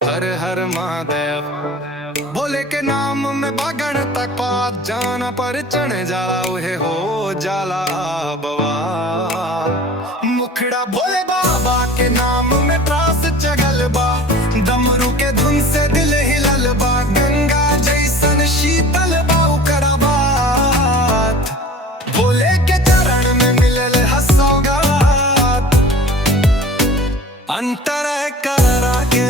हर हर महादेव भोले के नाम में बागण तक पात जाना पर चढ़ जाला उहे हो जाला बवाल। मुखड़ा भोले बाबा के नाम में त्रास चगल बा, डमरू के धुन से दिल हिलल बा, गंगा जैसन शीतल बा ओकरा बात। भोले के चरण में मिलल हसौगात, अंतर करा के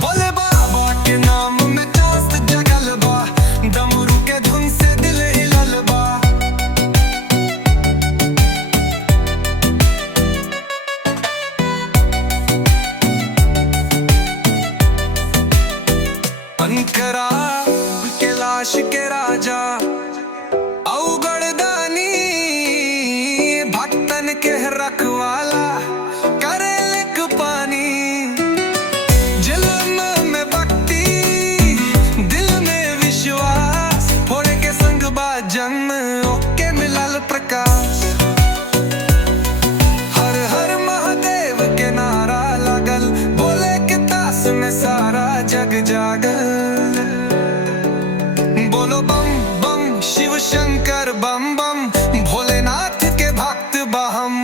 भोले बाबा के नाम में चास्त जगल बा, डमरू के धुन से दिल हिलल बा। अंकरा कैलाश के राजा अवगढ़दानी, भक्तन के रखवाला जन्म ओके मिलल प्रकाश। हर हर महादेव के नारा लागल, भोले के तास में सारा जग जागल। बोलो बम बम शिव शंकर बम बम, भोलेनाथ के भक्त बहम।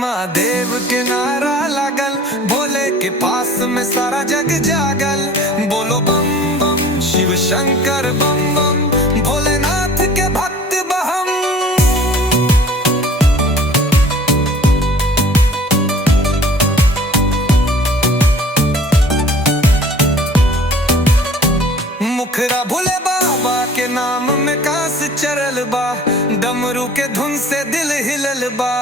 महादेव के नारा लागल, भोले के पास में सारा जग जागल। बोलो बम बम शिव शंकर बम बम, भोलेनाथ के भक्त बहम। मुखरा भोले बाबा के नाम में कांस चरल बा, डमरू के धुन से दिल हिलल बा।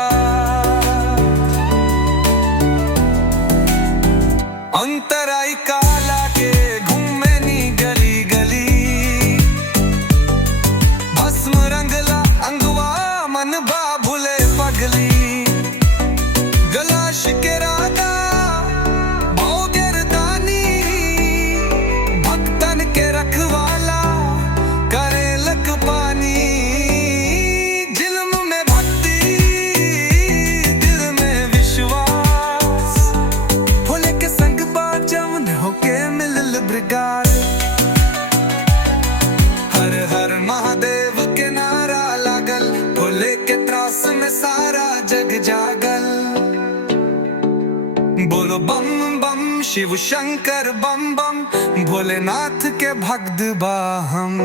अंतराई काला के घूमे नी गली गली, भस्म रंगला अंगवा मन बा भूले पगली। गलाश के राधा भौगरदानी, भक्तन के रखवाला करे लक पानी। जिल्म में भक्ति दिल में विश्वास, भोले के संग जमन होके मिलल ब्रिगाड़। हर हर महादेव के नारा लागल, भोले के त्रास में सारा जग जागल। बोलो बम बम शिव शंकर बम बम, भोलेनाथ के भक्त बा हम।